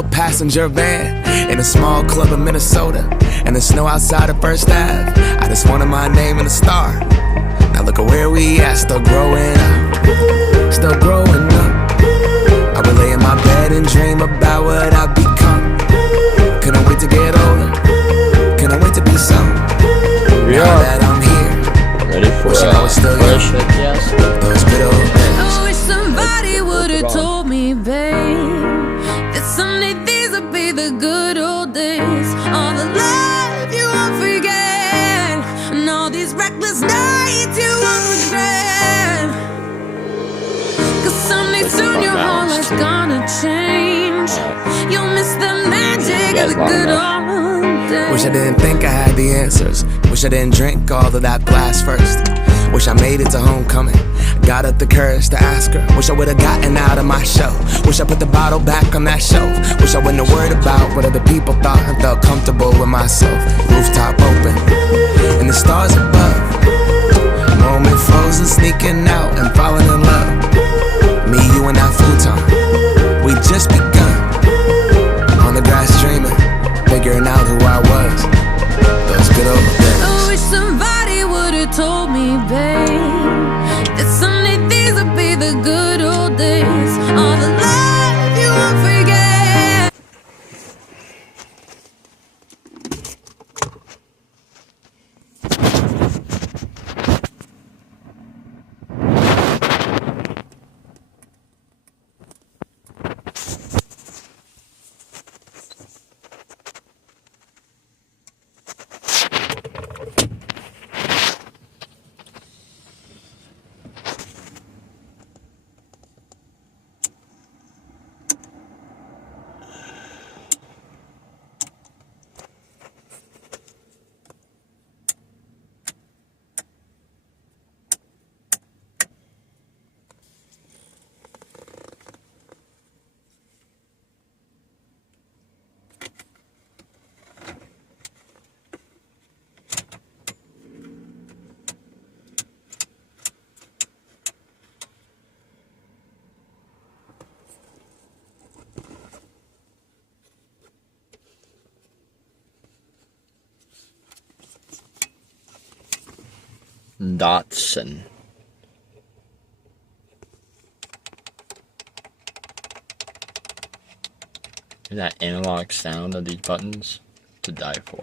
yellow passenger van in a small club in Minnesota, and the snow outside of First Ave. I just wanted my name and a star. Now look at where we at, still growing up, still growing up. I would lay in my bed and dream about what I've become. Couldn't wait to get older, couldn't wait to be some. Now that I'm here, ready for wishing I was still young. yes. Those good old days. I wish somebody would've told me, babe, that someday these would be the good old days. All the love you won't forget, and all these reckless nights you won't regret. Cause someday soon your whole life's gonna change. You'll miss the magic of the good old days. Wish I didn't think I had the answers. Wish I didn't drink all of that glass first. Wish I made it to homecoming, got up the courage to ask her. Wish I would've gotten out of my show. Wish I put the bottle back on that shelf. Wish I wouldn't have worried about what other people thought and felt comfortable with myself. Rooftop open, and the stars above. Moment frozen, sneaking out and falling in love. Me, you, and that futon, we just begun. On the grass dreaming, figuring out who I was. Those good old days. I wish somebody would've told me, babe, that someday these would be the good old days. All the love you won't forget. Datsun. That analog sound of these buttons to die for.